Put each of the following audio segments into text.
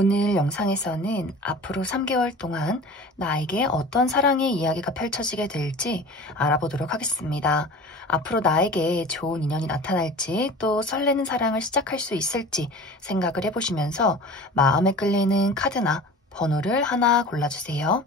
오늘 영상에서는 앞으로 3개월 동안 나에게 어떤 사랑의 이야기가 펼쳐지게 될지 알아보도록 하겠습니다. 앞으로 나에게 좋은 인연이 나타날지 또 설레는 사랑을 시작할 수 있을지 생각을 해보시면서 마음에 끌리는 카드나 번호를 하나 골라주세요.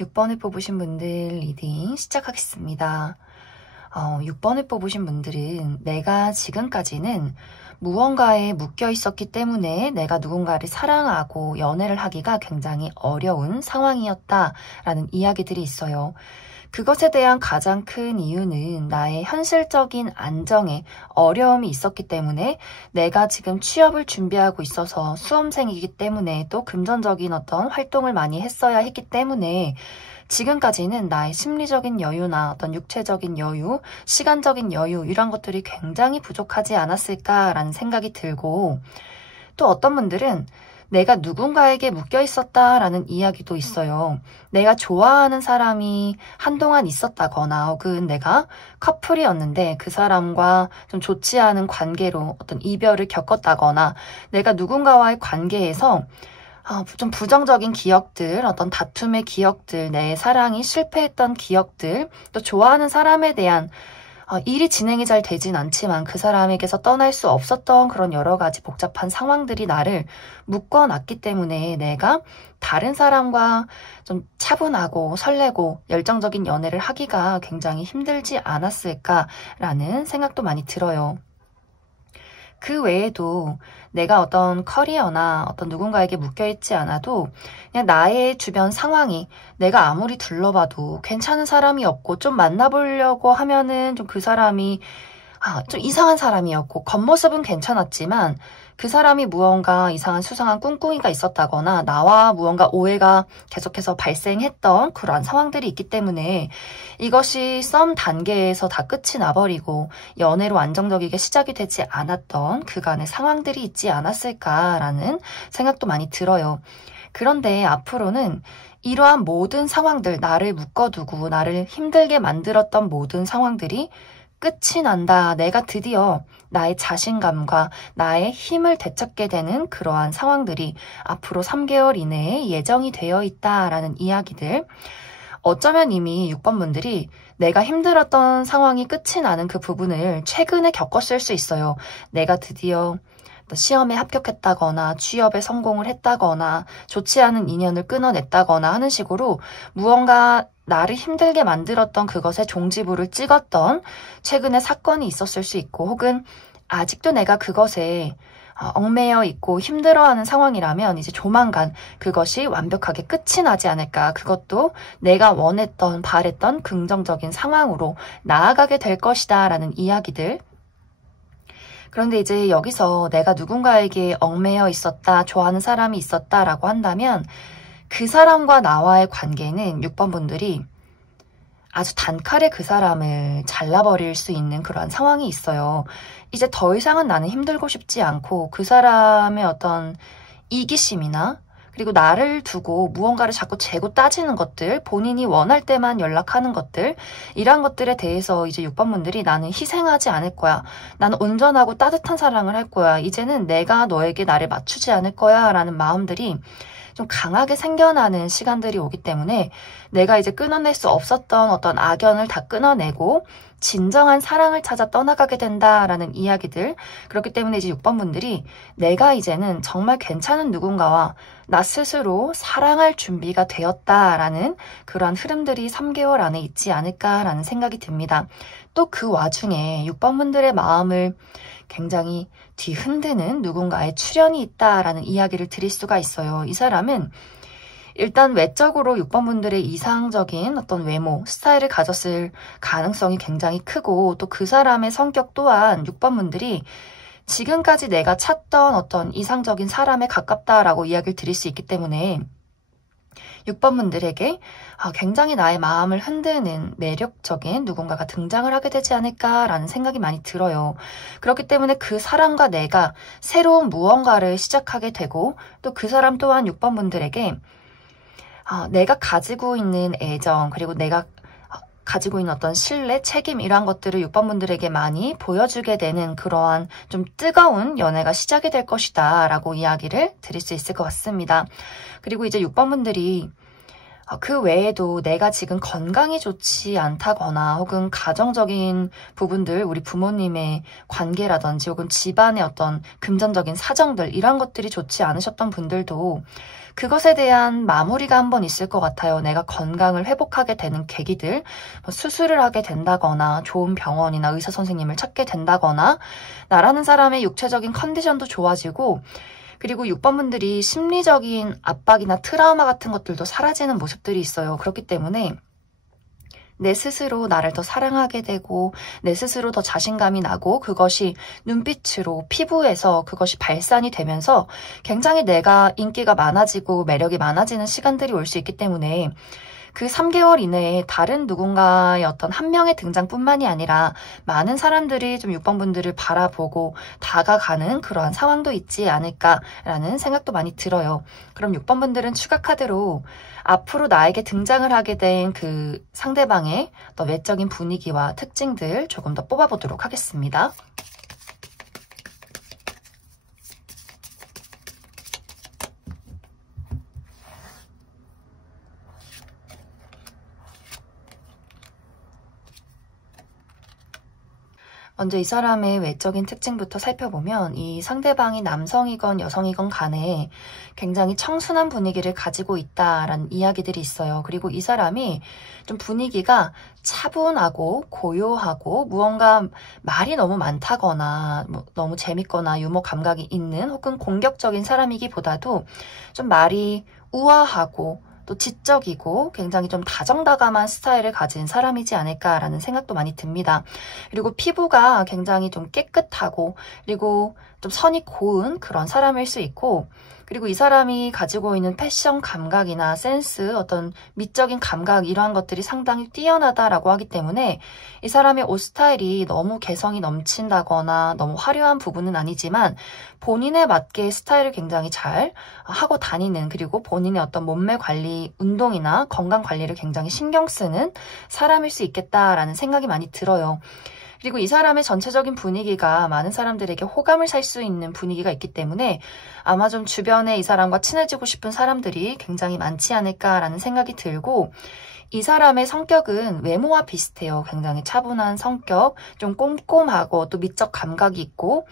(6) 번을 뽑으신 분들 리딩 시작하겠습니다. 6번을 뽑으신 분들은 내가 지금까지는 무언가에 묶여 있었기 때문에 내가 누군가를 사랑하고 연애를 하기가 굉장히 어려운 상황이었다라는 이야기들이 있어요. 그것에 대한 가장 큰 이유는 나의 현실적인 안정에 어려움이 있었기 때문에 내가 지금 취업을 준비하고 있어서 수험생이기 때문에 또 금전적인 어떤 활동을 많이 했어야 했기 때문에 지금까지는 나의 심리적인 여유나 어떤 육체적인 여유, 시간적인 여유 이런 것들이 굉장히 부족하지 않았을까라는 생각이 들고 또 어떤 분들은 내가 누군가에게 묶여 있었다라는 이야기도 있어요. 내가 좋아하는 사람이 한동안 있었다거나 혹은 내가 커플이었는데 그 사람과 좀 좋지 않은 관계로 어떤 이별을 겪었다거나 내가 누군가와의 관계에서 좀 부정적인 기억들, 어떤 다툼의 기억들, 내 사랑이 실패했던 기억들, 또 좋아하는 사람에 대한 일이 진행이 잘 되진 않지만 그 사람에게서 떠날 수 없었던 그런 여러 가지 복잡한 상황들이 나를 묶어놨기 때문에 내가 다른 사람과 좀 차분하고 설레고 열정적인 연애를 하기가 굉장히 힘들지 않았을까라는 생각도 많이 들어요. 그 외에도 내가 어떤 커리어나 어떤 누군가에게 묶여있지 않아도 그냥 나의 주변 상황이 내가 아무리 둘러봐도 괜찮은 사람이 없고 좀 만나보려고 하면은 좀 그 사람이 좀 이상한 사람이었고 겉모습은 괜찮았지만 그 사람이 무언가 이상한 수상한 꿍꿍이가 있었다거나 나와 무언가 오해가 계속해서 발생했던 그러한 상황들이 있기 때문에 이것이 썸 단계에서 다 끝이 나버리고 연애로 안정적이게 시작이 되지 않았던 그간의 상황들이 있지 않았을까라는 생각도 많이 들어요. 그런데 앞으로는 이러한 모든 상황들, 나를 묶어두고 나를 힘들게 만들었던 모든 상황들이 끝이 난다. 내가 드디어 나의 자신감과 나의 힘을 되찾게 되는 그러한 상황들이 앞으로 3개월 이내에 예정이 되어 있다라는 이야기들. 어쩌면 이미 6번 분들이 내가 힘들었던 상황이 끝이 나는 그 부분을 최근에 겪었을 수 있어요. 내가 드디어 시험에 합격했다거나 취업에 성공을 했다거나 좋지 않은 인연을 끊어냈다거나 하는 식으로 무언가 나를 힘들게 만들었던 그것에 종지부를 찍었던 최근에 사건이 있었을 수 있고 혹은 아직도 내가 그것에 얽매여 있고 힘들어하는 상황이라면 이제 조만간 그것이 완벽하게 끝이 나지 않을까. 그것도 내가 원했던 바랬던 긍정적인 상황으로 나아가게 될 것이다 라는 이야기들. 그런데 이제 여기서 내가 누군가에게 얽매여 있었다, 좋아하는 사람이 있었다라고 한다면 그 사람과 나와의 관계는 6번 분들이 아주 단칼에 그 사람을 잘라버릴 수 있는 그러한 상황이 있어요. 이제 더 이상은 나는 힘들고 싶지 않고 그 사람의 어떤 이기심이나 그리고 나를 두고 무언가를 자꾸 재고 따지는 것들, 본인이 원할 때만 연락하는 것들, 이런 것들에 대해서 이제 6번 분들이 나는 희생하지 않을 거야. 나는 온전하고 따뜻한 사랑을 할 거야. 이제는 내가 너에게 나를 맞추지 않을 거야. 라는 마음들이 좀 강하게 생겨나는 시간들이 오기 때문에 내가 이제 끊어낼 수 없었던 어떤 악연을 다 끊어내고 진정한 사랑을 찾아 떠나가게 된다라는 이야기들. 그렇기 때문에 이제 6번 분들이 내가 이제는 정말 괜찮은 누군가와 나 스스로 사랑할 준비가 되었다라는 그러한 흐름들이 3개월 안에 있지 않을까라는 생각이 듭니다. 또 그 와중에 6번 분들의 마음을 굉장히 뒤흔드는 누군가의 출현이 있다라는 이야기를 드릴 수가 있어요. 이 사람은 일단 외적으로 6번 분들의 이상적인 어떤 외모, 스타일을 가졌을 가능성이 굉장히 크고 또 그 사람의 성격 또한 6번 분들이 지금까지 내가 찾던 어떤 이상적인 사람에 가깝다라고 이야기를 드릴 수 있기 때문에 6번 분들에게 굉장히 나의 마음을 흔드는 매력적인 누군가가 등장을 하게 되지 않을까라는 생각이 많이 들어요. 그렇기 때문에 그 사람과 내가 새로운 무언가를 시작하게 되고 또 그 사람 또한 6번 분들에게 내가 가지고 있는 애정 그리고 내가 가지고 있는 어떤 신뢰, 책임 이러한 것들을 6번 분들에게 많이 보여주게 되는 그러한 좀 뜨거운 연애가 시작이 될 것이다 라고 이야기를 드릴 수 있을 것 같습니다. 그리고 이제 6번 분들이 그 외에도 내가 지금 건강이 좋지 않다거나 혹은 가정적인 부분들, 우리 부모님의 관계라든지 혹은 집안의 어떤 금전적인 사정들 이런 것들이 좋지 않으셨던 분들도 그것에 대한 마무리가 한번 있을 것 같아요. 내가 건강을 회복하게 되는 계기들, 수술을 하게 된다거나 좋은 병원이나 의사 선생님을 찾게 된다거나 나라는 사람의 육체적인 컨디션도 좋아지고 그리고 6번 분들이 심리적인 압박이나 트라우마 같은 것들도 사라지는 모습들이 있어요. 그렇기 때문에 내 스스로 나를 더 사랑하게 되고 내 스스로 더 자신감이 나고 그것이 눈빛으로 피부에서 그것이 발산이 되면서 굉장히 내가 인기가 많아지고 매력이 많아지는 시간들이 올 수 있기 때문에 그 3개월 이내에 다른 누군가의 어떤 한 명의 등장뿐만이 아니라 많은 사람들이 좀 6번 분들을 바라보고 다가가는 그러한 상황도 있지 않을까라는 생각도 많이 들어요. 그럼 6번 분들은 추가 카드로 앞으로 나에게 등장을 하게 된 그 상대방의 어떤 외적인 분위기와 특징들 조금 더 뽑아보도록 하겠습니다. 먼저 이 사람의 외적인 특징부터 살펴보면 이 상대방이 남성이건 여성이건 간에 굉장히 청순한 분위기를 가지고 있다라는 이야기들이 있어요. 그리고 이 사람이 좀 분위기가 차분하고 고요하고 무언가 말이 너무 많다거나 너무 재밌거나 유머 감각이 있는 혹은 공격적인 사람이기보다도 좀 말이 우아하고 또 지적이고 굉장히 좀 다정다감한 스타일을 가진 사람이지 않을까라는 생각도 많이 듭니다. 그리고 피부가 굉장히 좀 깨끗하고 그리고 좀 선이 고운 그런 사람일 수 있고 그리고 이 사람이 가지고 있는 패션 감각이나 센스, 어떤 미적인 감각 이러한 것들이 상당히 뛰어나다라고 하기 때문에 이 사람의 옷 스타일이 너무 개성이 넘친다거나 너무 화려한 부분은 아니지만 본인에 맞게 스타일을 굉장히 잘 하고 다니는 그리고 본인의 어떤 몸매 관리, 운동이나 건강 관리를 굉장히 신경 쓰는 사람일 수 있겠다라는 생각이 많이 들어요. 그리고 이 사람의 전체적인 분위기가 많은 사람들에게 호감을 살 수 있는 분위기가 있기 때문에 아마 좀 주변에 이 사람과 친해지고 싶은 사람들이 굉장히 많지 않을까라는 생각이 들고 이 사람의 성격은 외모와 비슷해요. 굉장히 차분한 성격, 좀 꼼꼼하고 또 미적 감각이 있고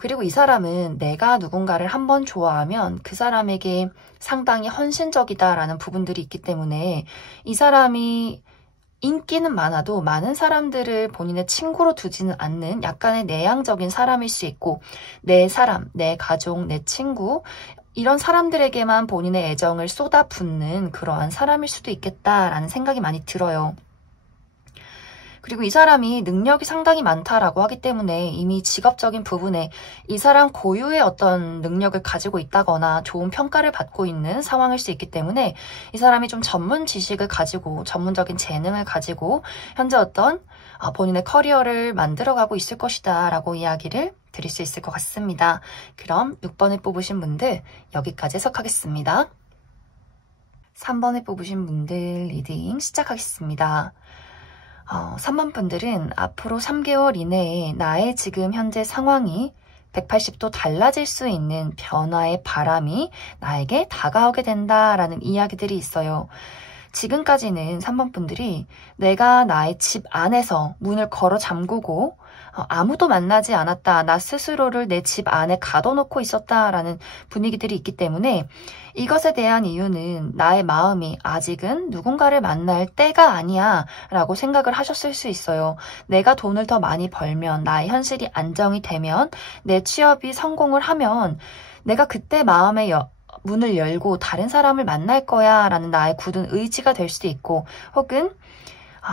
그리고 이 사람은 내가 누군가를 한번 좋아하면 그 사람에게 상당히 헌신적이다라는 부분들이 있기 때문에 이 사람이 인기는 많아도 많은 사람들을 본인의 친구로 두지는 않는 약간의 내향적인 사람일 수 있고 내 사람, 내 가족, 내 친구 이런 사람들에게만 본인의 애정을 쏟아붓는 그러한 사람일 수도 있겠다라는 생각이 많이 들어요. 그리고 이 사람이 능력이 상당히 많다라고 하기 때문에 이미 직업적인 부분에 이 사람 고유의 어떤 능력을 가지고 있다거나 좋은 평가를 받고 있는 상황일 수 있기 때문에 이 사람이 좀 전문 지식을 가지고 전문적인 재능을 가지고 현재 어떤 본인의 커리어를 만들어가고 있을 것이다 라고 이야기를 드릴 수 있을 것 같습니다. 그럼 6번을 뽑으신 분들 여기까지 해석하겠습니다. 3번을 뽑으신 분들 리딩 시작하겠습니다. 3번 분들은 앞으로 3개월 이내에 나의 지금 현재 상황이 180도 달라질 수 있는 변화의 바람이 나에게 다가오게 된다라는 이야기들이 있어요. 지금까지는 3번 분들이 내가 나의 집 안에서 문을 걸어 잠그고 아무도 만나지 않았다. 나 스스로를 내 집 안에 가둬놓고 있었다라는 분위기들이 있기 때문에 이것에 대한 이유는 나의 마음이 아직은 누군가를 만날 때가 아니야 라고 생각을 하셨을 수 있어요. 내가 돈을 더 많이 벌면, 나의 현실이 안정이 되면, 내 취업이 성공을 하면 내가 그때 마음의 문을 열고 다른 사람을 만날 거야 라는 나의 굳은 의지가 될 수도 있고, 혹은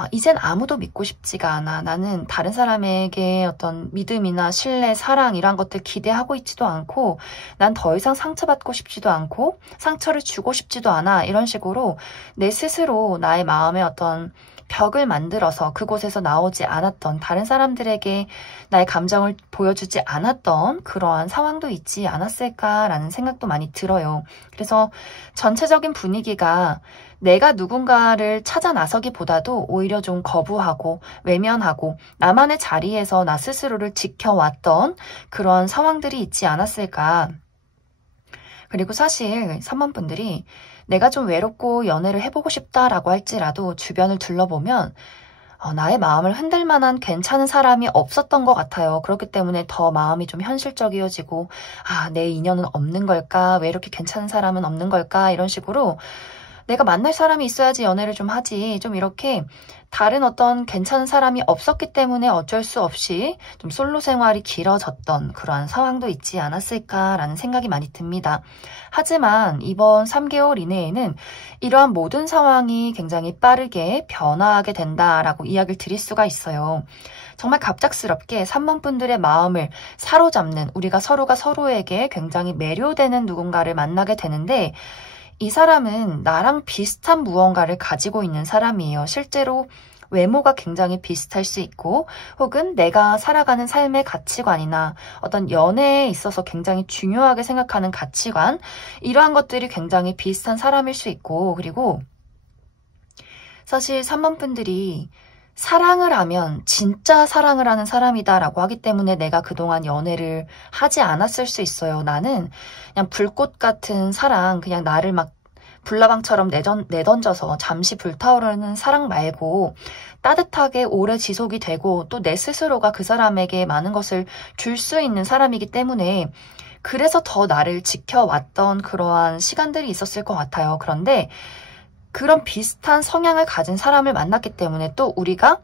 이젠 아무도 믿고 싶지가 않아. 나는 다른 사람에게 어떤 믿음이나 신뢰, 사랑 이런 것들 기대하고 있지도 않고 난 더 이상 상처받고 싶지도 않고 상처를 주고 싶지도 않아. 이런 식으로 내 스스로 나의 마음에 어떤 벽을 만들어서 그곳에서 나오지 않았던, 다른 사람들에게 나의 감정을 보여주지 않았던 그러한 상황도 있지 않았을까라는 생각도 많이 들어요. 그래서 전체적인 분위기가 내가 누군가를 찾아 나서기보다도 오히려 좀 거부하고 외면하고 나만의 자리에서 나 스스로를 지켜왔던 그런 상황들이 있지 않았을까. 그리고 사실 3번 분들이 내가 좀 외롭고 연애를 해보고 싶다라고 할지라도 주변을 둘러보면 나의 마음을 흔들 만한 괜찮은 사람이 없었던 것 같아요. 그렇기 때문에 더 마음이 좀 현실적이어지고 내 인연은 없는 걸까? 왜 이렇게 괜찮은 사람은 없는 걸까? 이런 식으로 내가 만날 사람이 있어야지 연애를 좀 하지. 좀 이렇게 다른 어떤 괜찮은 사람이 없었기 때문에 어쩔 수 없이 좀 솔로 생활이 길어졌던 그러한 상황도 있지 않았을까라는 생각이 많이 듭니다. 하지만 이번 3개월 이내에는 이러한 모든 상황이 굉장히 빠르게 변화하게 된다라고 이야기를 드릴 수가 있어요. 정말 갑작스럽게 3번 분들의 마음을 사로잡는, 우리가 서로가 서로에게 굉장히 매료되는 누군가를 만나게 되는데, 이 사람은 나랑 비슷한 무언가를 가지고 있는 사람이에요. 실제로 외모가 굉장히 비슷할 수 있고, 혹은 내가 살아가는 삶의 가치관이나 어떤 연애에 있어서 굉장히 중요하게 생각하는 가치관, 이러한 것들이 굉장히 비슷한 사람일 수 있고, 그리고 사실 3번 분들이 사랑을 하면 진짜 사랑을 하는 사람이다라고 하기 때문에 내가 그동안 연애를 하지 않았을 수 있어요. 나는 그냥 불꽃 같은 사랑, 그냥 나를 막 불나방처럼 내던져서 잠시 불타오르는 사랑 말고 따뜻하게 오래 지속이 되고 또 내 스스로가 그 사람에게 많은 것을 줄 수 있는 사람이기 때문에 그래서 더 나를 지켜왔던 그러한 시간들이 있었을 것 같아요. 그런데 그런 비슷한 성향을 가진 사람을 만났기 때문에 또 우리가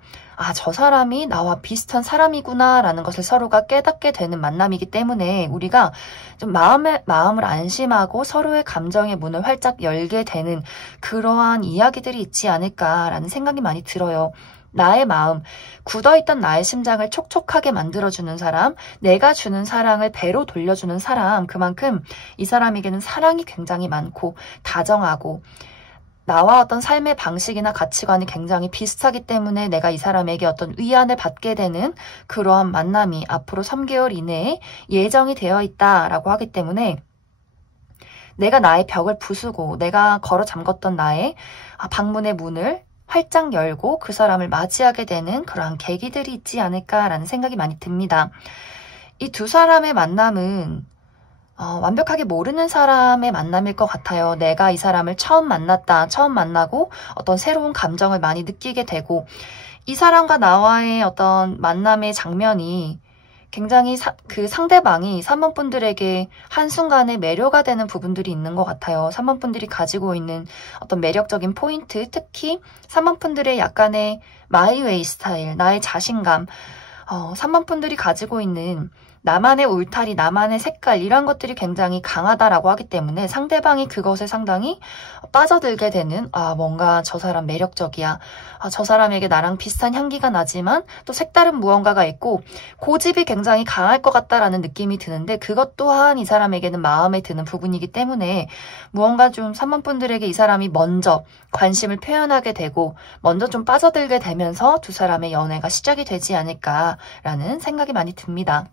저 사람이 나와 비슷한 사람이구나 라는 것을 서로가 깨닫게 되는 만남이기 때문에 우리가 좀 마음을 안심하고 서로의 감정의 문을 활짝 열게 되는 그러한 이야기들이 있지 않을까라는 생각이 많이 들어요. 나의 마음, 굳어있던 나의 심장을 촉촉하게 만들어주는 사람, 내가 주는 사랑을 배로 돌려주는 사람, 그만큼 이 사람에게는 사랑이 굉장히 많고 다정하고 나와 어떤 삶의 방식이나 가치관이 굉장히 비슷하기 때문에 내가 이 사람에게 어떤 위안을 받게 되는 그러한 만남이 앞으로 3개월 이내에 예정이 되어 있다라고 하기 때문에 내가 나의 벽을 부수고 내가 걸어 잠궜던 나의 방문의 문을 활짝 열고 그 사람을 맞이하게 되는 그러한 계기들이 있지 않을까라는 생각이 많이 듭니다. 이 두 사람의 만남은 완벽하게 모르는 사람의 만남일 것 같아요. 내가 이 사람을 처음 만나고 어떤 새로운 감정을 많이 느끼게 되고 이 사람과 나와의 어떤 만남의 장면이 굉장히 그 상대방이 3번 분들에게 한순간에 매료가 되는 부분들이 있는 것 같아요. 3번 분들이 가지고 있는 어떤 매력적인 포인트, 특히 3번 분들의 약간의 마이웨이 스타일, 나의 자신감, 3번 분들이 가지고 있는 나만의 울타리, 나만의 색깔 이런 것들이 굉장히 강하다라고 하기 때문에 상대방이 그것에 상당히 빠져들게 되는 뭔가 저 사람 매력적이야. 저 사람에게 나랑 비슷한 향기가 나지만 또 색다른 무언가가 있고 고집이 굉장히 강할 것 같다라는 느낌이 드는데 그것 또한 이 사람에게는 마음에 드는 부분이기 때문에 무언가 좀 3번 분들에게 이 사람이 먼저 관심을 표현하게 되고 먼저 좀 빠져들게 되면서 두 사람의 연애가 시작이 되지 않을까라는 생각이 많이 듭니다.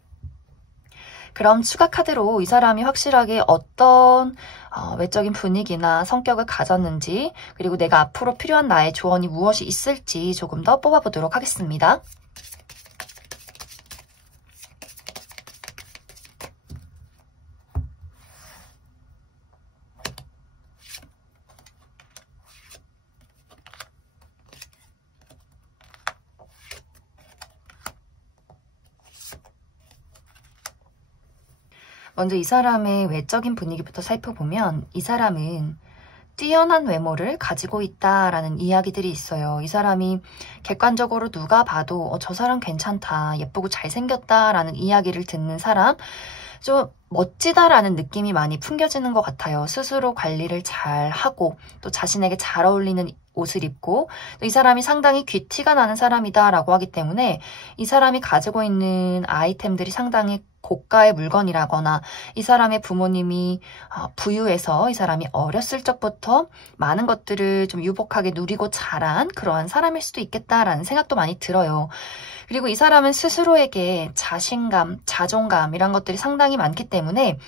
그럼 추가 카드로 이 사람이 확실하게 어떤 외적인 분위기나 성격을 가졌는지 그리고 내가 앞으로 필요한 나의 조언이 무엇이 있을지 조금 더 뽑아보도록 하겠습니다. 먼저 이 사람의 외적인 분위기부터 살펴보면 이 사람은 뛰어난 외모를 가지고 있다라는 이야기들이 있어요. 이 사람이 객관적으로 누가 봐도 저 사람 괜찮다, 예쁘고 잘생겼다라는 이야기를 듣는 사람, 좀 멋지다라는 느낌이 많이 풍겨지는 것 같아요. 스스로 관리를 잘 하고 또 자신에게 잘 어울리는 옷을 입고 또 이 사람이 상당히 귀티가 나는 사람이다라고 하기 때문에 이 사람이 가지고 있는 아이템들이 상당히 고가의 물건이라거나 이 사람의 부모님이 부유해서 이 사람이 어렸을 적부터 많은 것들을 좀 유복하게 누리고 자란 그러한 사람일 수도 있겠다라는 생각도 많이 들어요. 그리고 이 사람은 스스로에게 자신감, 자존감 이런 것들이 상당히 많기 때문에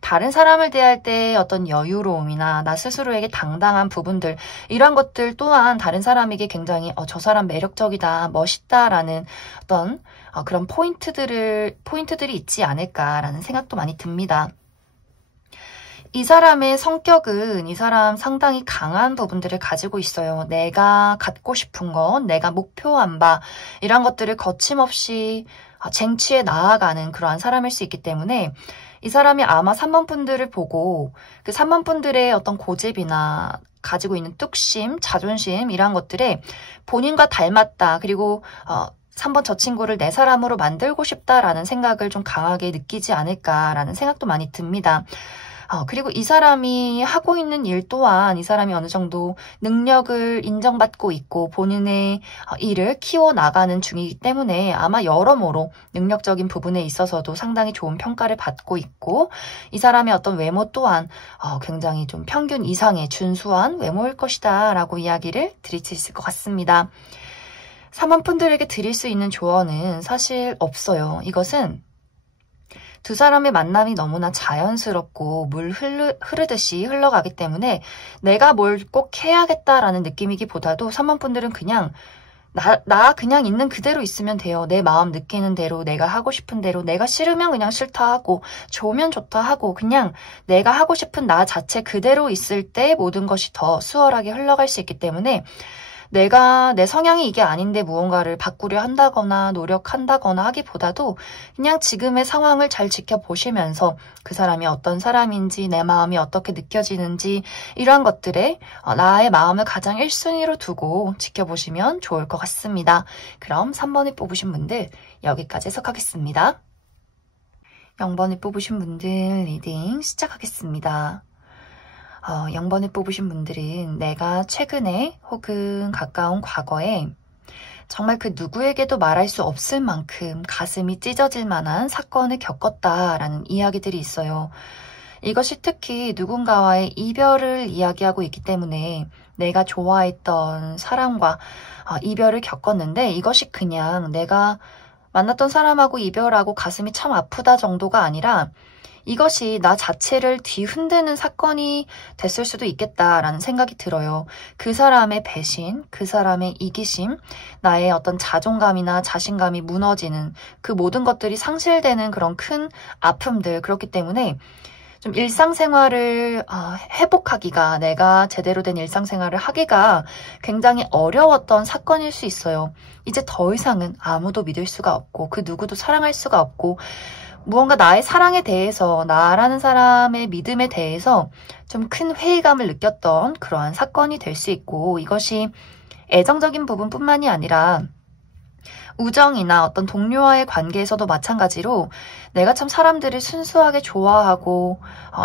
다른 사람을 대할 때 어떤 여유로움이나 나 스스로에게 당당한 부분들 이런 것들 또한 다른 사람에게 굉장히 저 사람 매력적이다, 멋있다라는 어떤 그런 포인트들이 있지 않을까라는 생각도 많이 듭니다. 이 사람의 성격은 이 사람 상당히 강한 부분들을 가지고 있어요. 내가 갖고 싶은 것, 내가 목표한 바 이런 것들을 거침없이 쟁취해 나아가는 그러한 사람일 수 있기 때문에 이 사람이 아마 3번 분들을 보고 그 3번 분들의 어떤 고집이나 가지고 있는 뚝심, 자존심 이런 것들에 본인과 닮았다. 그리고 3번 저 친구를 내 사람으로 만들고 싶다라는 생각을 좀 강하게 느끼지 않을까라는 생각도 많이 듭니다. 그리고 이 사람이 하고 있는 일 또한 이 사람이 어느 정도 능력을 인정받고 있고 본인의 일을 키워나가는 중이기 때문에 아마 여러모로 능력적인 부분에 있어서도 상당히 좋은 평가를 받고 있고 이 사람의 어떤 외모 또한 굉장히 좀 평균 이상의 준수한 외모일 것이다 라고 이야기를 드릴 수 있을 것 같습니다. 3번 분들에게 드릴 수 있는 조언은 사실 없어요. 이것은 두 사람의 만남이 너무나 자연스럽고 물 흐르듯이 흘러가기 때문에 내가 뭘 꼭 해야겠다라는 느낌이기보다도 3번 분들은 그냥 나 그냥 있는 그대로 있으면 돼요. 내 마음 느끼는 대로, 내가 하고 싶은 대로, 내가 싫으면 그냥 싫다 하고, 좋으면 좋다 하고, 그냥 내가 하고 싶은 나 자체 그대로 있을 때 모든 것이 더 수월하게 흘러갈 수 있기 때문에 내가 내 성향이 이게 아닌데 무언가를 바꾸려 한다거나 노력한다거나 하기보다도 그냥 지금의 상황을 잘 지켜보시면서 그 사람이 어떤 사람인지 내 마음이 어떻게 느껴지는지 이러한 것들에 나의 마음을 가장 1순위로 두고 지켜보시면 좋을 것 같습니다. 그럼 3번을 뽑으신 분들 여기까지 해석하겠습니다. 0번을 뽑으신 분들 리딩 시작하겠습니다. 0번을 뽑으신 분들은 내가 최근에 혹은 가까운 과거에 정말 그 누구에게도 말할 수 없을 만큼 가슴이 찢어질 만한 사건을 겪었다라는 이야기들이 있어요. 이것이 특히 누군가와의 이별을 이야기하고 있기 때문에 내가 좋아했던 사람과 이별을 겪었는데 이것이 그냥 내가 만났던 사람하고 이별하고 가슴이 참 아프다 정도가 아니라 이것이 나 자체를 뒤흔드는 사건이 됐을 수도 있겠다라는 생각이 들어요. 그 사람의 배신, 그 사람의 이기심, 나의 어떤 자존감이나 자신감이 무너지는 그 모든 것들이 상실되는 그런 큰 아픔들 그렇기 때문에 좀 일상생활을 회복하기가 내가 제대로 된 일상생활을 하기가 굉장히 어려웠던 사건일 수 있어요. 이제 더 이상은 아무도 믿을 수가 없고 그 누구도 사랑할 수가 없고 무언가 나의 사랑에 대해서 나라는 사람의 믿음에 대해서 좀 큰 회의감을 느꼈던 그러한 사건이 될 수 있고 이것이 애정적인 부분뿐만이 아니라 우정이나 어떤 동료와의 관계에서도 마찬가지로 내가 참 사람들을 순수하게 좋아하고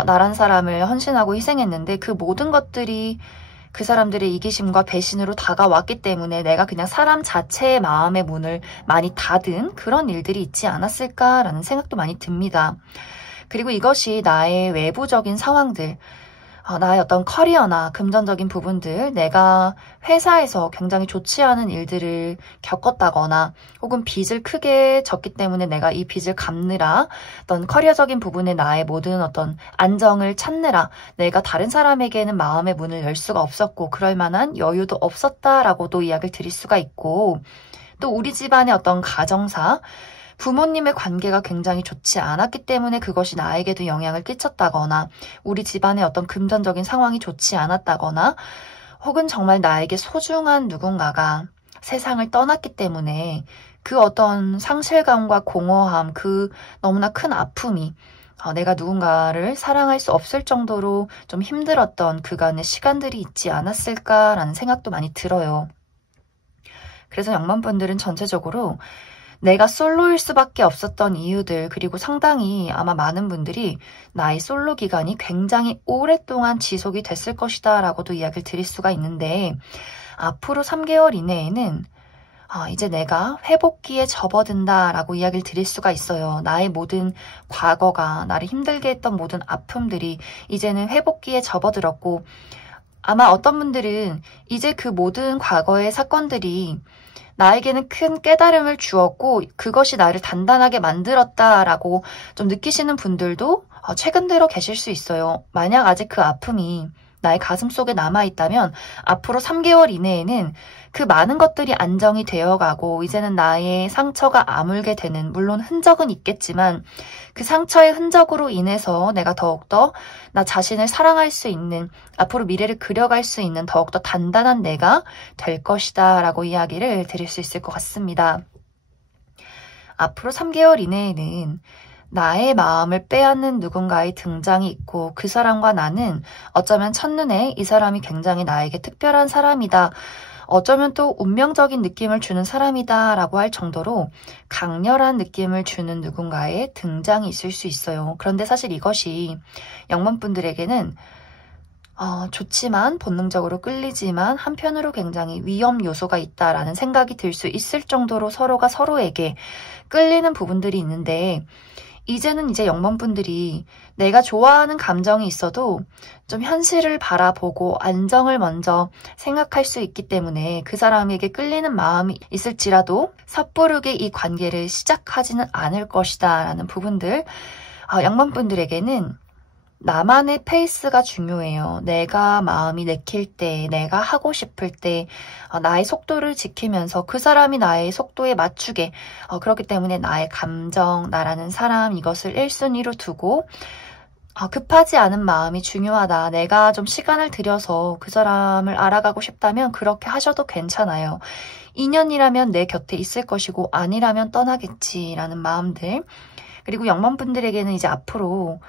나란 사람을 헌신하고 희생했는데 그 모든 것들이 그 사람들의 이기심과 배신으로 다가왔기 때문에 내가 그냥 사람 자체의 마음의 문을 많이 닫은 그런 일들이 있지 않았을까라는 생각도 많이 듭니다. 그리고 이것이 나의 외부적인 상황들, 나의 어떤 커리어나 금전적인 부분들, 내가 회사에서 굉장히 좋지 않은 일들을 겪었다거나 혹은 빚을 크게 졌기 때문에 내가 이 빚을 갚느라 어떤 커리어적인 부분에 나의 모든 어떤 안정을 찾느라 내가 다른 사람에게는 마음의 문을 열 수가 없었고 그럴 만한 여유도 없었다라고도 이야기를 드릴 수가 있고, 또 우리 집안의 어떤 가정사, 부모님의 관계가 굉장히 좋지 않았기 때문에 그것이 나에게도 영향을 끼쳤다거나 우리 집안의 어떤 금전적인 상황이 좋지 않았다거나 혹은 정말 나에게 소중한 누군가가 세상을 떠났기 때문에 그 어떤 상실감과 공허함, 그 너무나 큰 아픔이 내가 누군가를 사랑할 수 없을 정도로 좀 힘들었던 그간의 시간들이 있지 않았을까라는 생각도 많이 들어요. 그래서 영만분들은 전체적으로 내가 솔로일 수밖에 없었던 이유들, 그리고 상당히 아마 많은 분들이 나의 솔로 기간이 굉장히 오랫동안 지속이 됐을 것이다 라고도 이야기를 드릴 수가 있는데, 앞으로 3개월 이내에는 이제 내가 회복기에 접어든다 라고 이야기를 드릴 수가 있어요. 나의 모든 과거가 나를 힘들게 했던 모든 아픔들이 이제는 회복기에 접어들었고, 아마 어떤 분들은 이제 그 모든 과거의 사건들이 나에게는 큰 깨달음을 주었고 그것이 나를 단단하게 만들었다라고 좀 느끼시는 분들도 최근 들어 계실 수 있어요. 만약 아직 그 아픔이 나의 가슴 속에 남아있다면 앞으로 3개월 이내에는 그 많은 것들이 안정이 되어가고 이제는 나의 상처가 아물게 되는, 물론 흔적은 있겠지만 그 상처의 흔적으로 인해서 내가 더욱더 나 자신을 사랑할 수 있는, 앞으로 미래를 그려갈 수 있는 더욱더 단단한 내가 될 것이다 라고 이야기를 드릴 수 있을 것 같습니다. 앞으로 3개월 이내에는 나의 마음을 빼앗는 누군가의 등장이 있고 그 사람과 나는 어쩌면 첫눈에 이 사람이 굉장히 나에게 특별한 사람이다, 어쩌면 또 운명적인 느낌을 주는 사람이다 라고 할 정도로 강렬한 느낌을 주는 누군가의 등장이 있을 수 있어요. 그런데 사실 이것이 영문분들에게는 좋지만, 본능적으로 끌리지만 한편으로 굉장히 위험 요소가 있다라는 생각이 들 수 있을 정도로 서로가 서로에게 끌리는 부분들이 있는데, 이제는 이제 영범분들이 내가 좋아하는 감정이 있어도 좀 현실을 바라보고 안정을 먼저 생각할 수 있기 때문에 그 사람에게 끌리는 마음이 있을지라도 섣부르게 이 관계를 시작하지는 않을 것이다 라는 부분들, 영범분들에게는 나만의 페이스가 중요해요. 내가 마음이 내킬 때, 내가 하고 싶을 때 나의 속도를 지키면서 그 사람이 나의 속도에 맞추게, 그렇기 때문에 나의 감정, 나라는 사람, 이것을 1순위로 두고 급하지 않은 마음이 중요하다. 내가 좀 시간을 들여서 그 사람을 알아가고 싶다면 그렇게 하셔도 괜찮아요. 인연이라면 내 곁에 있을 것이고 아니라면 떠나겠지라는 마음들. 그리고 영범분들에게는 이제 앞으로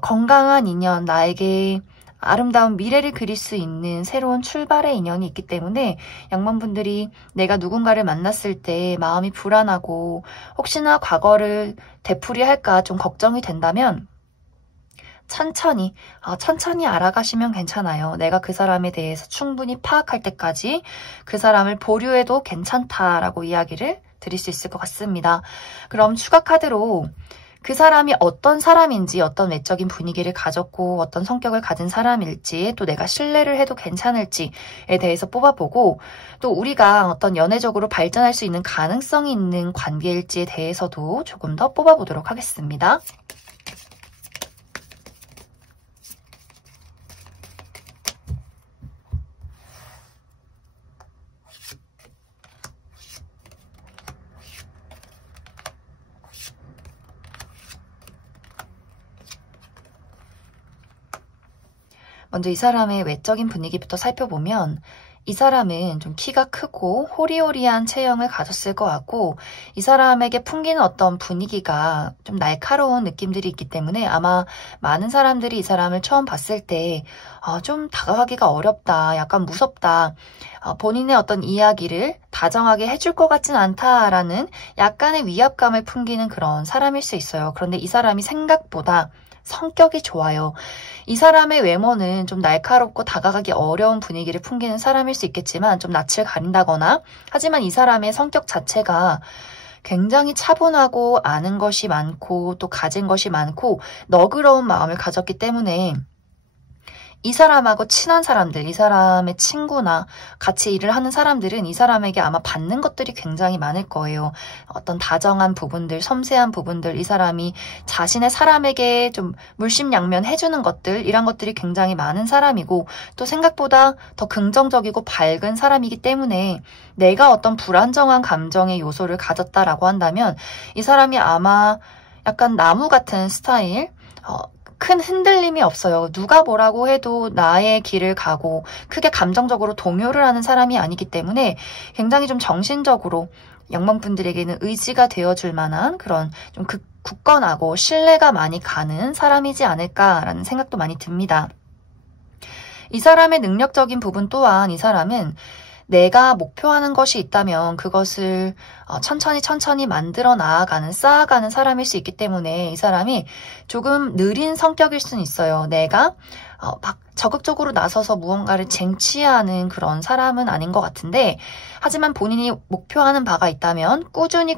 건강한 인연, 나에게 아름다운 미래를 그릴 수 있는 새로운 출발의 인연이 있기 때문에 영범분들이 내가 누군가를 만났을 때 마음이 불안하고 혹시나 과거를 되풀이할까 좀 걱정이 된다면 천천히 알아가시면 괜찮아요. 내가 그 사람에 대해서 충분히 파악할 때까지 그 사람을 보류해도 괜찮다라고 이야기를 드릴 수 있을 것 같습니다. 그럼 추가 카드로 그 사람이 어떤 사람인지, 어떤 외적인 분위기를 가졌고 어떤 성격을 가진 사람일지, 또 내가 신뢰를 해도 괜찮을지에 대해서 뽑아보고, 또 우리가 어떤 연애적으로 발전할 수 있는 가능성이 있는 관계일지에 대해서도 조금 더 뽑아보도록 하겠습니다. 먼저 이 사람의 외적인 분위기부터 살펴보면 이 사람은 좀 키가 크고 호리호리한 체형을 가졌을 것 같고 이 사람에게 풍기는 어떤 분위기가 좀 날카로운 느낌들이 있기 때문에 아마 많은 사람들이 이 사람을 처음 봤을 때 좀 다가가기가 어렵다, 약간 무섭다, 본인의 어떤 이야기를 다정하게 해줄 것 같진 않다라는 약간의 위압감을 풍기는 그런 사람일 수 있어요. 그런데 이 사람이 생각보다 성격이 좋아요. 이 사람의 외모는 좀 날카롭고 다가가기 어려운 분위기를 풍기는 사람일 수 있겠지만 좀 낯을 가린다거나 하지만 이 사람의 성격 자체가 굉장히 차분하고 아는 것이 많고 또 가진 것이 많고 너그러운 마음을 가졌기 때문에 이 사람하고 친한 사람들, 이 사람의 친구나 같이 일을 하는 사람들은 이 사람에게 아마 받는 것들이 굉장히 많을 거예요. 어떤 다정한 부분들, 섬세한 부분들, 이 사람이 자신의 사람에게 좀 물심양면 해주는 것들, 이런 것들이 굉장히 많은 사람이고 또 생각보다 더 긍정적이고 밝은 사람이기 때문에 내가 어떤 불안정한 감정의 요소를 가졌다라고 한다면 이 사람이 아마 약간 나무 같은 스타일, 큰 흔들림이 없어요. 누가 뭐라고 해도 나의 길을 가고 크게 감정적으로 동요를 하는 사람이 아니기 때문에 굉장히 좀 정신적으로 영범분들에게는 의지가 되어줄 만한 그런 좀 굳건하고 신뢰가 많이 가는 사람이지 않을까라는 생각도 많이 듭니다. 이 사람의 능력적인 부분 또한 이 사람은 내가 목표하는 것이 있다면 그것을 천천히 만들어 나아가는, 쌓아가는 사람일 수 있기 때문에 이 사람이 조금 느린 성격일 수는 있어요. 내가 막 적극적으로 나서서 무언가를 쟁취하는 그런 사람은 아닌 것 같은데 하지만 본인이 목표하는 바가 있다면 꾸준히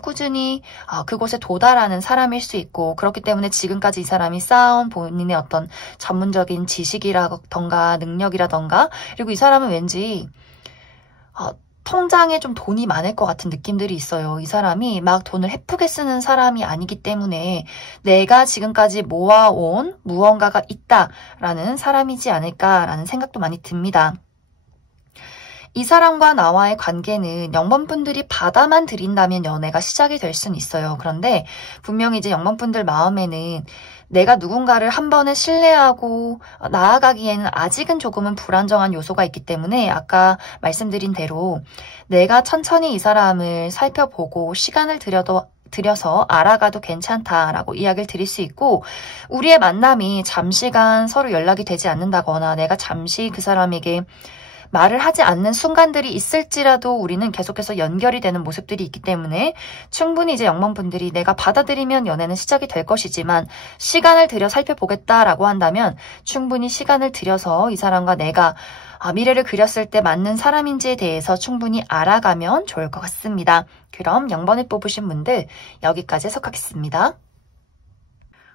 그곳에 도달하는 사람일 수 있고 그렇기 때문에 지금까지 이 사람이 쌓아온 본인의 어떤 전문적인 지식이라던가 능력이라던가 그리고 이 사람은 왠지 통장에 좀 돈이 많을 것 같은 느낌들이 있어요. 이 사람이 막 돈을 헤프게 쓰는 사람이 아니기 때문에 내가 지금까지 모아온 무언가가 있다라는 사람이지 않을까라는 생각도 많이 듭니다. 이 사람과 나와의 관계는 영범분들이 받아만 들인다면 연애가 시작이 될 수는 있어요. 그런데 분명히 이제 영범분들 마음에는 내가 누군가를 한 번에 신뢰하고 나아가기에는 아직은 조금은 불안정한 요소가 있기 때문에 아까 말씀드린 대로 내가 천천히 이 사람을 살펴보고 시간을 들여서 알아가도 괜찮다라고 이야기를 드릴 수 있고 우리의 만남이 잠시간 서로 연락이 되지 않는다거나 내가 잠시 그 사람에게 말을 하지 않는 순간들이 있을지라도 우리는 계속해서 연결이 되는 모습들이 있기 때문에 충분히 이제 영범분들이 내가 받아들이면 연애는 시작이 될 것이지만 시간을 들여 살펴보겠다라고 한다면 충분히 시간을 들여서 이 사람과 내가 미래를 그렸을 때 맞는 사람인지에 대해서 충분히 알아가면 좋을 것 같습니다. 그럼 0번을 뽑으신 분들 여기까지 해석하겠습니다.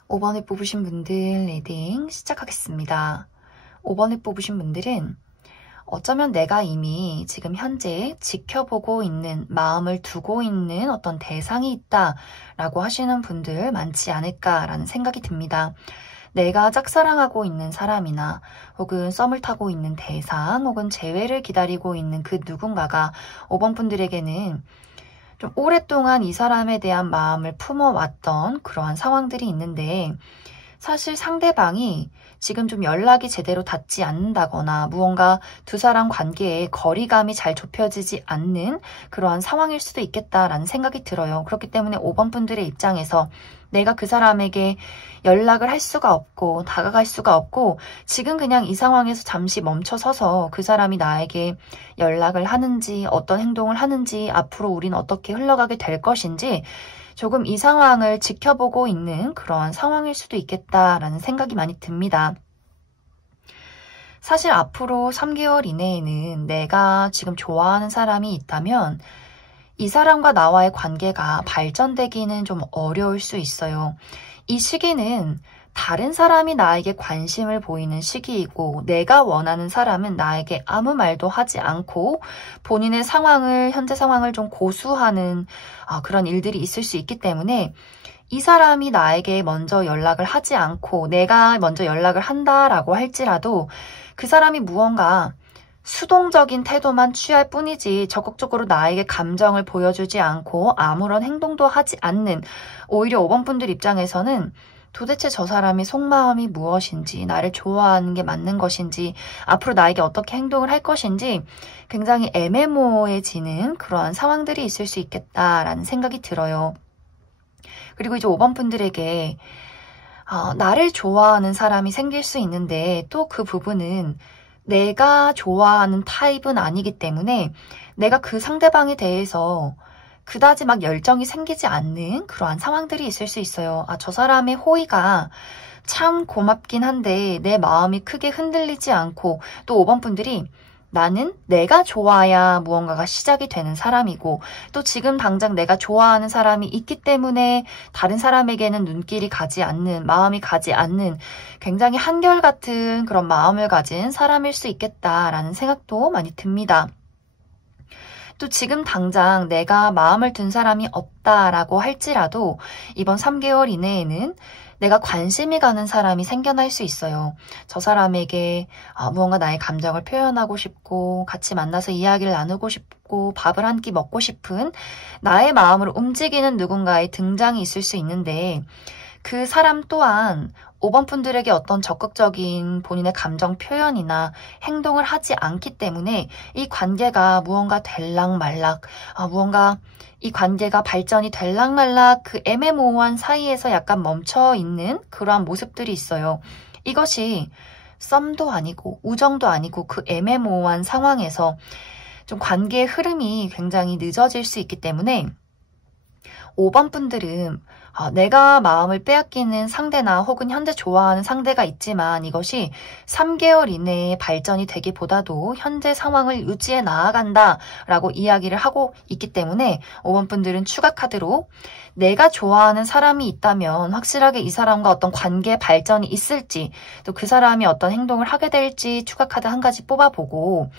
5번을 뽑으신 분들 리딩 시작하겠습니다. 5번을 뽑으신 분들은 어쩌면 내가 이미 지금 현재 지켜보고 있는, 마음을 두고 있는 어떤 대상이 있다라고 하시는 분들 많지 않을까라는 생각이 듭니다. 내가 짝사랑하고 있는 사람이나 혹은 썸을 타고 있는 대상 혹은 재회를 기다리고 있는 그 누군가가 5번 분들에게는 좀 오랫동안 이 사람에 대한 마음을 품어왔던 그러한 상황들이 있는데 사실 상대방이 지금 좀 연락이 제대로 닿지 않는다거나 무언가 두 사람 관계에 거리감이 잘 좁혀지지 않는 그러한 상황일 수도 있겠다라는 생각이 들어요. 그렇기 때문에 5번 분들의 입장에서 내가 그 사람에게 연락을 할 수가 없고 다가갈 수가 없고 지금 그냥 이 상황에서 잠시 멈춰서서 그 사람이 나에게 연락을 하는지 어떤 행동을 하는지 앞으로 우리는 어떻게 흘러가게 될 것인지 조금 이 상황을 지켜보고 있는 그러한 상황일 수도 있겠다라는 생각이 많이 듭니다. 사실 앞으로 3개월 이내에는 내가 지금 좋아하는 사람이 있다면 이 사람과 나와의 관계가 발전되기는 좀 어려울 수 있어요. 이 시기는 다른 사람이 나에게 관심을 보이는 시기이고 내가 원하는 사람은 나에게 아무 말도 하지 않고 본인의 현재 상황을 좀 고수하는 그런 일들이 있을 수 있기 때문에 이 사람이 나에게 먼저 연락을 하지 않고 내가 먼저 연락을 한다라고 할지라도 그 사람이 무언가 수동적인 태도만 취할 뿐이지 적극적으로 나에게 감정을 보여주지 않고 아무런 행동도 하지 않는 오히려 5번 분들 입장에서는 도대체 저 사람의 속마음이 무엇인지, 나를 좋아하는 게 맞는 것인지, 앞으로 나에게 어떻게 행동을 할 것인지 굉장히 애매모호해지는 그러한 상황들이 있을 수 있겠다라는 생각이 들어요. 그리고 이제 5번 분들에게 나를 좋아하는 사람이 생길 수 있는데 또 그 부분은 내가 좋아하는 타입은 아니기 때문에 내가 그 상대방에 대해서 그다지 막 열정이 생기지 않는 그러한 상황들이 있을 수 있어요. 저 사람의 호의가 참 고맙긴 한데 내 마음이 크게 흔들리지 않고, 또 5번 분들이 나는 내가 좋아야 무언가가 시작이 되는 사람이고, 또 지금 당장 내가 좋아하는 사람이 있기 때문에 다른 사람에게는 눈길이 가지 않는, 마음이 가지 않는 굉장히 한결같은 그런 마음을 가진 사람일 수 있겠다라는 생각도 많이 듭니다. 또 지금 당장 내가 마음을 둔 사람이 없다라고 할지라도 이번 3개월 이내에는 내가 관심이 가는 사람이 생겨날 수 있어요. 저 사람에게 무언가 나의 감정을 표현하고 싶고, 같이 만나서 이야기를 나누고 싶고, 밥을 한 끼 먹고 싶은 나의 마음을 움직이는 누군가의 등장이 있을 수 있는데, 그 사람 또한 5번 분들에게 어떤 적극적인 본인의 감정 표현이나 행동을 하지 않기 때문에 이 관계가 무언가 될락말락, 무언가 이 관계가 발전이 될락말락 그 애매모호한 사이에서 약간 멈춰있는 그러한 모습들이 있어요. 이것이 썸도 아니고 우정도 아니고 그 애매모호한 상황에서 좀 관계의 흐름이 굉장히 늦어질 수 있기 때문에 5번 분들은 내가 마음을 빼앗기는 상대나 혹은 현재 좋아하는 상대가 있지만 이것이 3개월 이내에 발전이 되기보다도 현재 상황을 유지해 나아간다 라고 이야기를 하고 있기 때문에 5번 분들은 추가 카드로 내가 좋아하는 사람이 있다면 확실하게 이 사람과 어떤 관계 발전이 있을지, 또 그 사람이 어떤 행동을 하게 될지 추가 카드 한 가지 뽑아보고,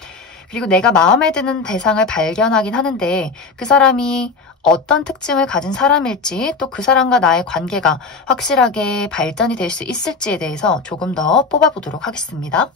그리고 내가 마음에 드는 대상을 발견하긴 하는데 그 사람이 어떤 특징을 가진 사람일지, 또 그 사람과 나의 관계가 확실하게 발전이 될 수 있을지에 대해서 조금 더 뽑아보도록 하겠습니다.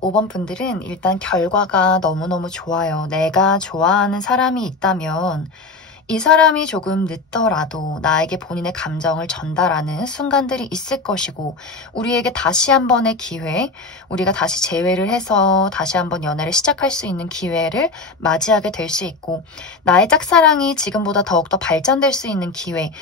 5번 분들은 일단 결과가 너무너무 좋아요. 내가 좋아하는 사람이 있다면 이 사람이 조금 늦더라도 나에게 본인의 감정을 전달하는 순간들이 있을 것이고, 우리에게 다시 한 번의 기회, 우리가 다시 재회를 해서 다시 한번 연애를 시작할 수 있는 기회를 맞이하게 될 수 있고, 나의 짝사랑이 지금보다 더욱더 발전될 수 있는 기회,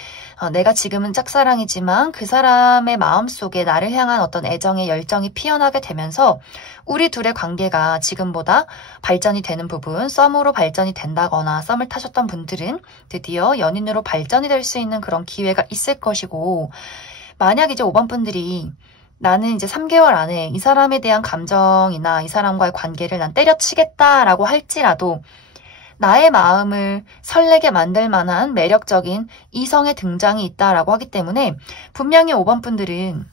내가 지금은 짝사랑이지만 그 사람의 마음속에 나를 향한 어떤 애정의 열정이 피어나게 되면서 우리 둘의 관계가 지금보다 발전이 되는 부분, 썸으로 발전이 된다거나 썸을 타셨던 분들은 드디어 연인으로 발전이 될 수 있는 그런 기회가 있을 것이고, 만약 이제 5번 분들이 나는 이제 3개월 안에 이 사람에 대한 감정이나 이 사람과의 관계를 난 때려치겠다라고 할지라도 나의 마음을 설레게 만들 만한 매력적인 이성의 등장이 있다라고 하기 때문에 분명히 5번 분들은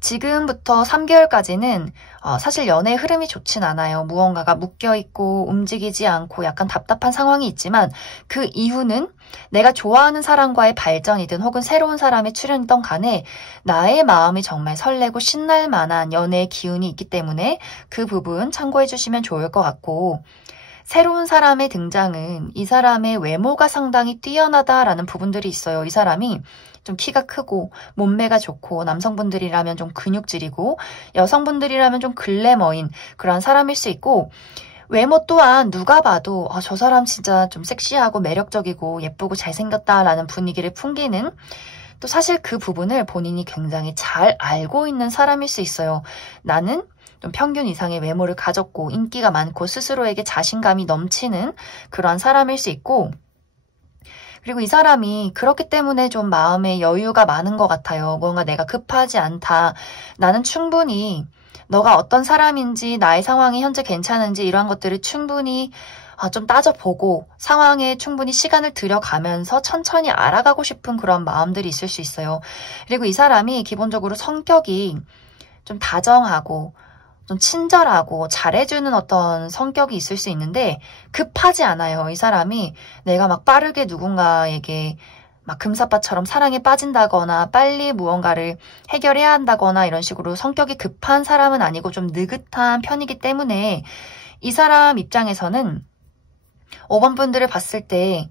지금부터 3개월까지는 사실 연애의 흐름이 좋진 않아요. 무언가가 묶여있고 움직이지 않고 약간 답답한 상황이 있지만 그 이유는 내가 좋아하는 사람과의 발전이든 혹은 새로운 사람의 출현이든 간에 나의 마음이 정말 설레고 신날 만한 연애의 기운이 있기 때문에 그 부분 참고해 주시면 좋을 것 같고, 새로운 사람의 등장은 이 사람의 외모가 상당히 뛰어나다라는 부분들이 있어요. 이 사람이 좀 키가 크고 몸매가 좋고, 남성분들이라면 좀 근육질이고 여성분들이라면 좀 글래머인 그런 사람일 수 있고, 외모 또한 누가 봐도 저 사람 진짜 좀 섹시하고 매력적이고 예쁘고 잘생겼다라는 분위기를 풍기는, 또 사실 그 부분을 본인이 굉장히 잘 알고 있는 사람일 수 있어요. 나는 좀 평균 이상의 외모를 가졌고 인기가 많고 스스로에게 자신감이 넘치는 그러한 사람일 수 있고, 그리고 이 사람이 그렇기 때문에 좀 마음에 여유가 많은 것 같아요. 뭔가 내가 급하지 않다. 나는 충분히 너가 어떤 사람인지, 나의 상황이 현재 괜찮은지 이러한 것들을 충분히 좀 따져보고 상황에 충분히 시간을 들여가면서 천천히 알아가고 싶은 그런 마음들이 있을 수 있어요. 그리고 이 사람이 기본적으로 성격이 좀 다정하고 좀 친절하고 잘해주는 어떤 성격이 있을 수 있는데 급하지 않아요. 이 사람이 내가 막 빠르게 누군가에게 막 금사빠처럼 사랑에 빠진다거나 빨리 무언가를 해결해야 한다거나 이런 식으로 성격이 급한 사람은 아니고 좀 느긋한 편이기 때문에 이 사람 입장에서는 5번 분들을 봤을 때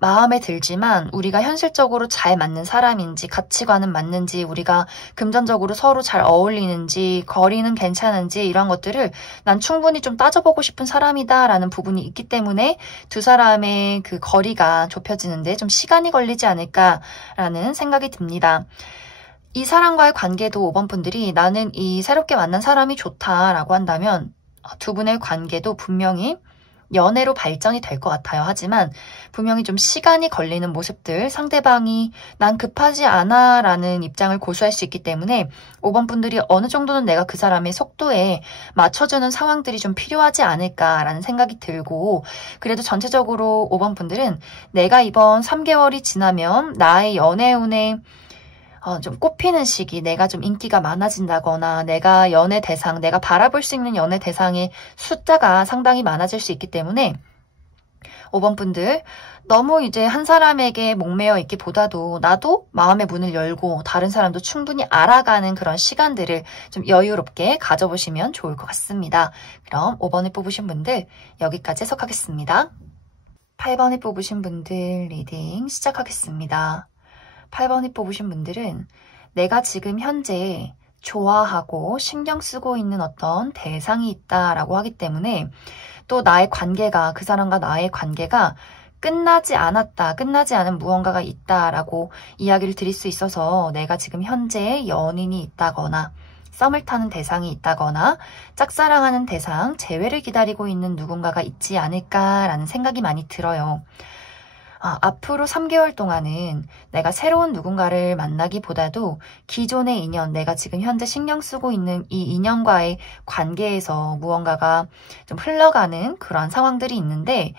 마음에 들지만 우리가 현실적으로 잘 맞는 사람인지 가치관은 맞는지 우리가 금전적으로 서로 잘 어울리는지 거리는 괜찮은지 이런 것들을 난 충분히 좀 따져보고 싶은 사람이다 라는 부분이 있기 때문에 두 사람의 그 거리가 좁혀지는데 좀 시간이 걸리지 않을까라는 생각이 듭니다. 이 사람과의 관계도 5번 분들이 나는 이 새롭게 만난 사람이 좋다라고 한다면 두 분의 관계도 분명히 연애로 발전이 될 것 같아요. 하지만 분명히 좀 시간이 걸리는 모습들, 상대방이 난 급하지 않아 라는 입장을 고수할 수 있기 때문에 5번 분들이 어느 정도는 내가 그 사람의 속도에 맞춰주는 상황들이 좀 필요하지 않을까라는 생각이 들고 그래도 전체적으로 5번 분들은 내가 이번 3개월이 지나면 나의 연애운에 좀 꽃피는 시기, 내가 좀 인기가 많아진다거나 내가 연애 대상, 내가 바라볼 수 있는 연애 대상의 숫자가 상당히 많아질 수 있기 때문에 5번 분들 너무 이제 한 사람에게 목매어 있기보다도 나도 마음의 문을 열고 다른 사람도 충분히 알아가는 그런 시간들을 좀 여유롭게 가져보시면 좋을 것 같습니다. 그럼 5번을 뽑으신 분들 여기까지 해석하겠습니다. 8번을 뽑으신 분들 리딩 시작하겠습니다. 8번이 뽑으신 분들은 내가 지금 현재 좋아하고 신경 쓰고 있는 어떤 대상이 있다라고 하기 때문에 또 나의 관계가 그 사람과 나의 관계가 끝나지 않았다, 끝나지 않은 무언가가 있다라고 이야기를 드릴 수 있어서 내가 지금 현재 연인이 있다거나 썸을 타는 대상이 있다거나 짝사랑하는 대상, 재회를 기다리고 있는 누군가가 있지 않을까라는 생각이 많이 들어요. 앞으로 3개월 동안은 내가 새로운 누군가를 만나기보다도 기존의 인연, 내가 지금 현재 신경 쓰고 있는 이 인연과의 관계에서 무언가가 좀 흘러가는 그런 상황들이 있는데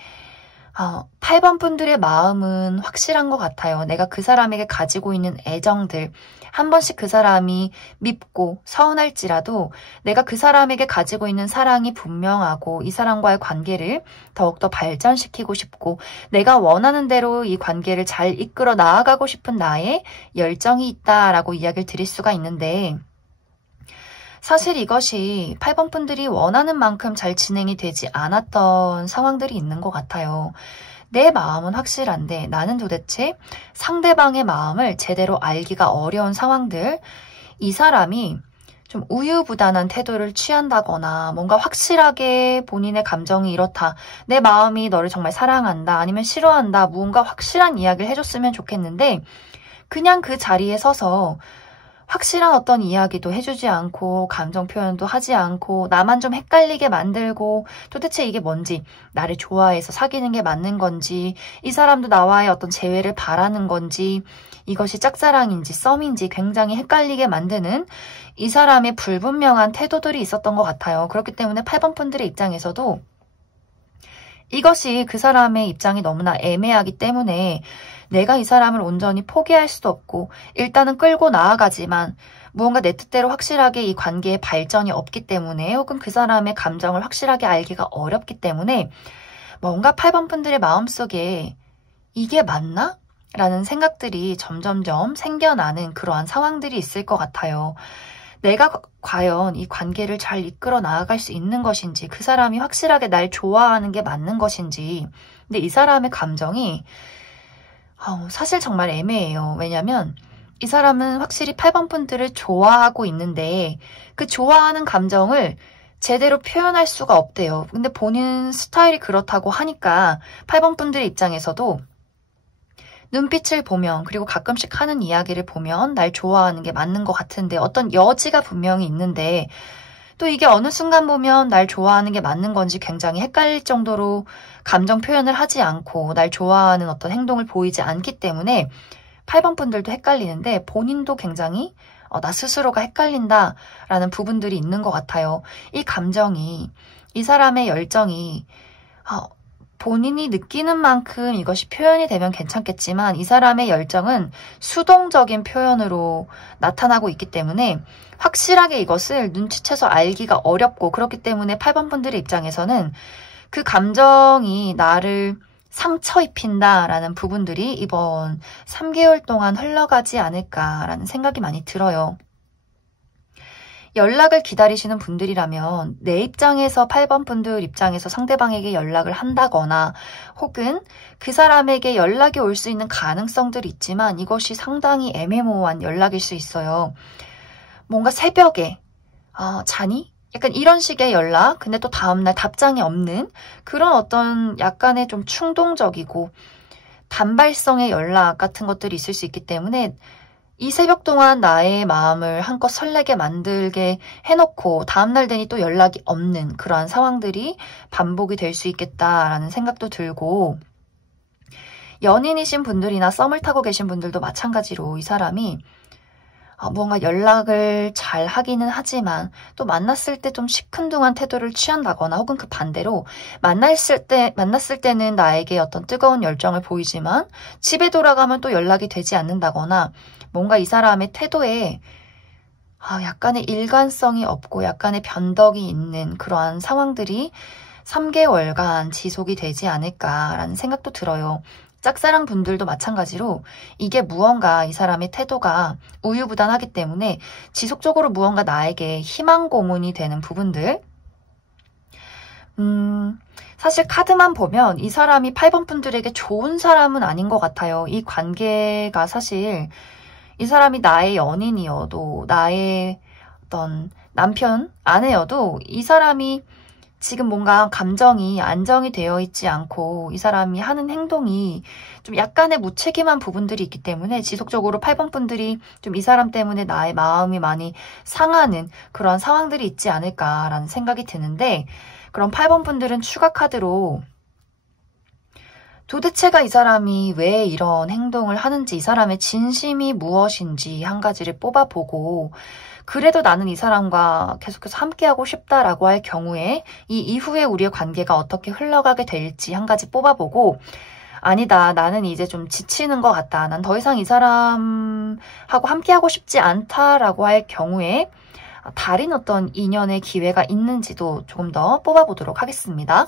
8번 분들의 마음은 확실한 것 같아요. 내가 그 사람에게 가지고 있는 애정들, 한 번씩 그 사람이 밉고 서운할지라도 내가 그 사람에게 가지고 있는 사랑이 분명하고 이 사람과의 관계를 더욱더 발전시키고 싶고 내가 원하는 대로 이 관계를 잘 이끌어 나아가고 싶은 나의 열정이 있다라고 이야기를 드릴 수가 있는데 사실 이것이 8번 분들이 원하는 만큼 잘 진행이 되지 않았던 상황들이 있는 것 같아요. 내 마음은 확실한데 나는 도대체 상대방의 마음을 제대로 알기가 어려운 상황들, 이 사람이 좀 우유부단한 태도를 취한다거나 뭔가 확실하게 본인의 감정이 이렇다, 내 마음이 너를 정말 사랑한다, 아니면 싫어한다, 무언가 확실한 이야기를 해줬으면 좋겠는데 그냥 그 자리에 서서 확실한 어떤 이야기도 해주지 않고 감정 표현도 하지 않고 나만 좀 헷갈리게 만들고 도대체 이게 뭔지, 나를 좋아해서 사귀는 게 맞는 건지, 이 사람도 나와의 어떤 재회를 바라는 건지, 이것이 짝사랑인지 썸인지 굉장히 헷갈리게 만드는 이 사람의 불분명한 태도들이 있었던 것 같아요. 그렇기 때문에 8번 분들의 입장에서도 이것이 그 사람의 입장이 너무나 애매하기 때문에 내가 이 사람을 온전히 포기할 수도 없고 일단은 끌고 나아가지만 무언가 내 뜻대로 확실하게 이 관계의 발전이 없기 때문에 혹은 그 사람의 감정을 확실하게 알기가 어렵기 때문에 뭔가 8번 분들의 마음속에 이게 맞나? 라는 생각들이 점점점 생겨나는 그러한 상황들이 있을 것 같아요. 내가 과연 이 관계를 잘 이끌어 나아갈 수 있는 것인지, 그 사람이 확실하게 날 좋아하는 게 맞는 것인지. 근데 이 사람의 감정이 사실 정말 애매해요. 왜냐면 이 사람은 확실히 8번 분들을 좋아하고 있는데 그 좋아하는 감정을 제대로 표현할 수가 없대요. 근데 본인 스타일이 그렇다고 하니까 8번 분들 입장에서도 눈빛을 보면, 그리고 가끔씩 하는 이야기를 보면 날 좋아하는 게 맞는 것 같은데 어떤 여지가 분명히 있는데 또 이게 어느 순간 보면 날 좋아하는 게 맞는 건지 굉장히 헷갈릴 정도로 감정 표현을 하지 않고 날 좋아하는 어떤 행동을 보이지 않기 때문에 8번 분들도 헷갈리는데 본인도 굉장히 나 스스로가 헷갈린다라는 부분들이 있는 것 같아요. 이 감정이, 이 사람의 열정이 본인이 느끼는 만큼 이것이 표현이 되면 괜찮겠지만 이 사람의 열정은 수동적인 표현으로 나타나고 있기 때문에 확실하게 이것을 눈치채서 알기가 어렵고, 그렇기 때문에 8번 분들의 입장에서는 그 감정이 나를 상처 입힌다라는 부분들이 이번 3개월 동안 흘러가지 않을까라는 생각이 많이 들어요. 연락을 기다리시는 분들이라면 내 입장에서 8번 분들 입장에서 상대방에게 연락을 한다거나 혹은 그 사람에게 연락이 올 수 있는 가능성들이 있지만 이것이 상당히 애매모호한 연락일 수 있어요. 뭔가 새벽에 자니? 약간 이런 식의 연락, 근데 또 다음날 답장이 없는 그런 어떤 약간의 좀 충동적이고 단발성의 연락 같은 것들이 있을 수 있기 때문에 이 새벽 동안 나의 마음을 한껏 설레게 만들게 해놓고 다음날 되니 또 연락이 없는 그러한 상황들이 반복이 될 수 있겠다라는 생각도 들고, 연인이신 분들이나 썸을 타고 계신 분들도 마찬가지로 이 사람이 뭔가 연락을 잘 하기는 하지만 또 만났을 때 좀 시큰둥한 태도를 취한다거나 혹은 그 반대로 만났을 때는 나에게 어떤 뜨거운 열정을 보이지만 집에 돌아가면 또 연락이 되지 않는다거나 뭔가 이 사람의 태도에 약간의 일관성이 없고 약간의 변덕이 있는 그러한 상황들이 3개월간 지속이 되지 않을까라는 생각도 들어요. 짝사랑 분들도 마찬가지로 이게 무언가 이 사람의 태도가 우유부단하기 때문에 지속적으로 무언가 나에게 희망 고문이 되는 부분들, 사실 카드만 보면 이 사람이 8번 분들에게 좋은 사람은 아닌 것 같아요. 이 관계가 사실 이 사람이 나의 연인이어도 나의 어떤 남편, 아내여도 이 사람이 지금 뭔가 감정이 안정이 되어 있지 않고 이 사람이 하는 행동이 좀 약간의 무책임한 부분들이 있기 때문에 지속적으로 8번 분들이 좀 이 사람 때문에 나의 마음이 많이 상하는 그런 상황들이 있지 않을까라는 생각이 드는데, 그럼 8번 분들은 추가 카드로 도대체가 이 사람이 왜 이런 행동을 하는지, 이 사람의 진심이 무엇인지 한 가지를 뽑아보고, 그래도 나는 이 사람과 계속해서 함께하고 싶다라고 할 경우에 이 이후에 우리의 관계가 어떻게 흘러가게 될지 한 가지 뽑아보고, 아니다, 나는 이제 좀 지치는 것 같다, 난 더 이상 이 사람하고 함께하고 싶지 않다라고 할 경우에 다른 어떤 인연의 기회가 있는지도 조금 더 뽑아보도록 하겠습니다.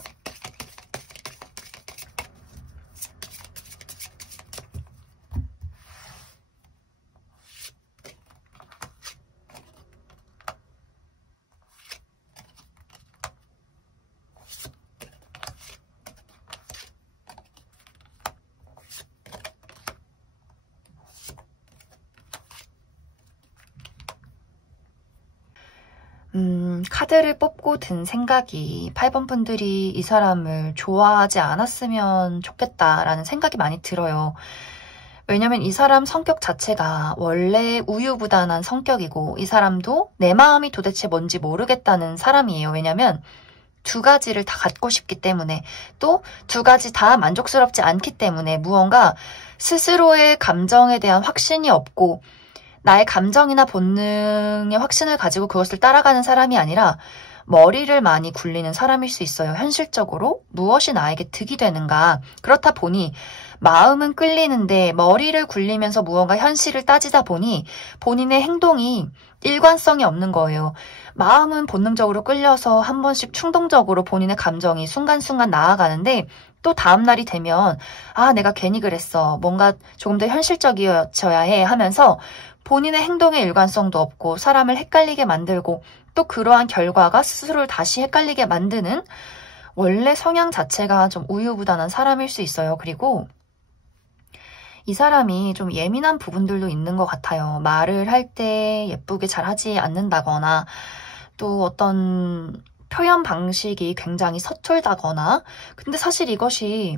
카드를 뽑고 든 생각이 8번 분들이 이 사람을 좋아하지 않았으면 좋겠다라는 생각이 많이 들어요. 왜냐면 이 사람 성격 자체가 원래 우유부단한 성격이고 이 사람도 내 마음이 도대체 뭔지 모르겠다는 사람이에요. 왜냐면 두 가지를 다 갖고 싶기 때문에, 또 두 가지 다 만족스럽지 않기 때문에 무언가 스스로의 감정에 대한 확신이 없고 나의 감정이나 본능의 확신을 가지고 그것을 따라가는 사람이 아니라 머리를 많이 굴리는 사람일 수 있어요. 현실적으로 무엇이 나에게 득이 되는가. 그렇다 보니 마음은 끌리는데 머리를 굴리면서 무언가 현실을 따지다 보니 본인의 행동이 일관성이 없는 거예요. 마음은 본능적으로 끌려서 한 번씩 충동적으로 본인의 감정이 순간순간 나아가는데 또 다음 날이 되면 내가 괜히 그랬어, 뭔가 조금 더 현실적이어야 해 하면서 본인의 행동의 일관성도 없고 사람을 헷갈리게 만들고 또 그러한 결과가 스스로를 다시 헷갈리게 만드는 원래 성향 자체가 좀 우유부단한 사람일 수 있어요. 그리고 이 사람이 좀 예민한 부분들도 있는 것 같아요. 말을 할 때 예쁘게 잘 하지 않는다거나 또 어떤 표현 방식이 굉장히 서툴다거나, 근데 사실 이것이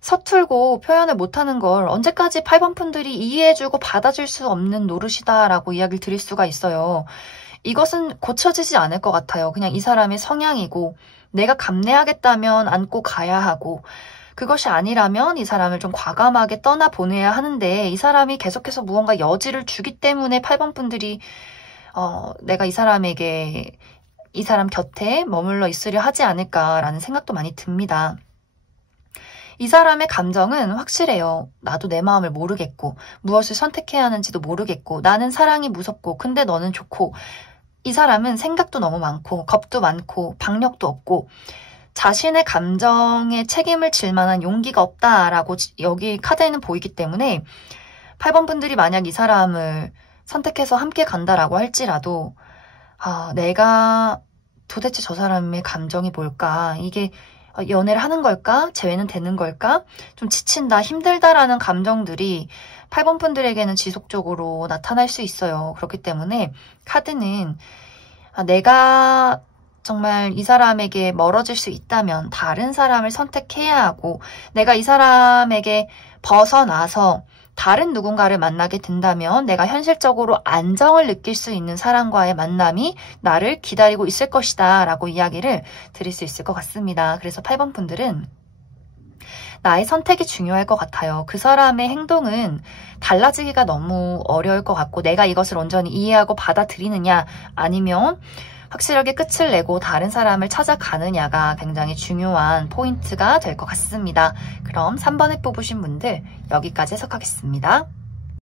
서툴고 표현을 못하는 걸 언제까지 8번 분들이 이해해주고 받아줄 수 없는 노릇이다라고 이야기를 드릴 수가 있어요. 이것은 고쳐지지 않을 것 같아요. 그냥 이 사람의 성향이고 내가 감내하겠다면 안고 가야 하고, 그것이 아니라면 이 사람을 좀 과감하게 떠나보내야 하는데 이 사람이 계속해서 무언가 여지를 주기 때문에 8번 분들이 내가 이 사람에게 이 사람 곁에 머물러 있으려 하지 않을까라는 생각도 많이 듭니다. 이 사람의 감정은 확실해요. 나도 내 마음을 모르겠고 무엇을 선택해야 하는지도 모르겠고 나는 사랑이 무섭고 근데 너는 좋고 이 사람은 생각도 너무 많고 겁도 많고 박력도 없고 자신의 감정에 책임을 질 만한 용기가 없다라고 여기 카드에는 보이기 때문에 8번 분들이 만약 이 사람을 선택해서 함께 간다라고 할지라도 내가 도대체 저 사람의 감정이 뭘까? 이게 연애를 하는 걸까? 재회는 되는 걸까? 좀 지친다, 힘들다라는 감정들이 8번 분들에게는 지속적으로 나타날 수 있어요. 그렇기 때문에 카드는 내가 정말 이 사람에게 멀어질 수 있다면 다른 사람을 선택해야 하고 내가 이 사람에게 벗어나서 다른 누군가를 만나게 된다면 내가 현실적으로 안정을 느낄 수 있는 사람과의 만남이 나를 기다리고 있을 것이다 라고 이야기를 드릴 수 있을 것 같습니다. 그래서 8번 분들은 나의 선택이 중요할 것 같아요. 그 사람의 행동은 달라지기가 너무 어려울 것 같고 내가 이것을 온전히 이해하고 받아들이느냐 아니면 확실하게 끝을 내고 다른 사람을 찾아가느냐가 굉장히 중요한 포인트가 될 것 같습니다. 그럼 3번에 뽑으신 분들 여기까지 해석하겠습니다.